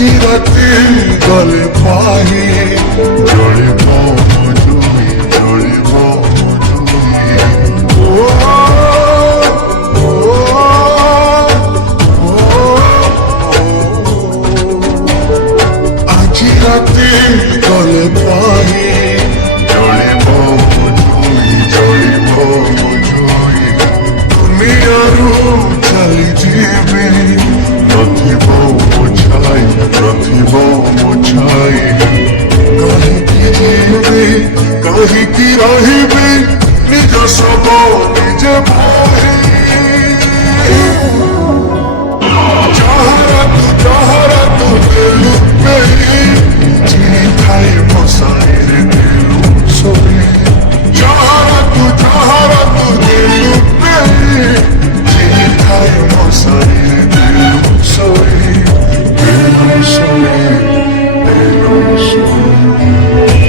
আজি রাতে গলে পাহি জড়িব জুই জড়িব জুই আজি রাতে গলে পাহি জড়িব জুই জড়িব জুই দুনিয়ারু চালি ଯିବି ନଥିବ ମୋ ଛାଇ ନଥିବ ମୋ ଛାଇ କାହିଁକି ଯିବି କାହିଁକି ରହିବି ନିଜ ଶବ ନିଜେ ଭାଇ ଯାହାର ତୁ ଦେଲୁ ପେଇ ଚିରି ଥାଇ ମୋ ସାଇରେ ଦେଲୁ ଶୋଇ ଯାହାର ତୁ ଦେଲୁ ପେଇ ଚିରି ଥାଇ ମୋ ସାଇରେ ଦେଲୁ ଶୋଇ ଦେଲୁ ଶୋଇ ଦେଲୁ ଶୋଇ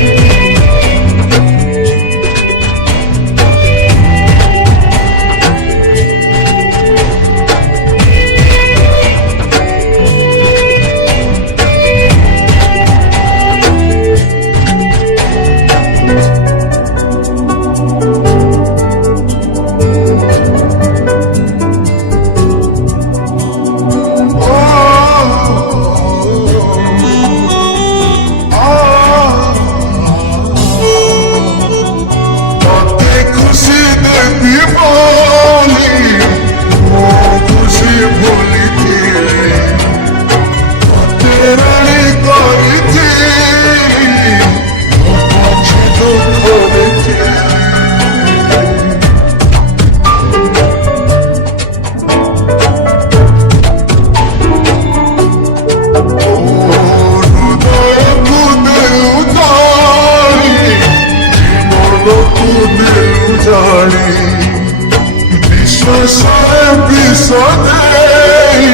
ବିଶ୍ୱାସରେ ବିଷ ଦେଇ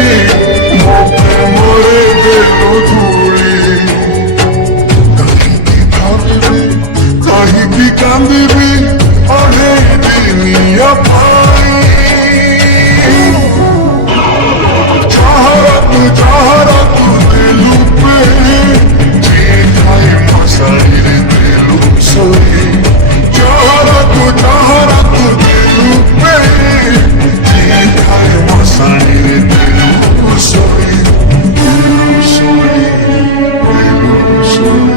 ମୋ ପ୍ରେମରେ ଦେଲୁ ଧୂଳି କାହିଁକି ଭାବିବି କାହିଁକି କାନ୍ଦିବି ଅଢ଼େଇ ଦିନିଆ ପାଇଁ ଯାହାର ତୁ ଦେଲୁ ପେଇ ଯିଏ ଖାଇ ମୋ ସାଇରେ ଦେଲୁ ଶୋଇ ଯାହାର ତୁ ଦେଲୁ ପେଇ ଯିଏ ଖାଇ ମୋ ସାଇରେ ଦେଲୁ ଶୋଇ ଦେଲୁ ଶୋଇ ଦେଲୁ ଶୋଇ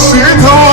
Sit home.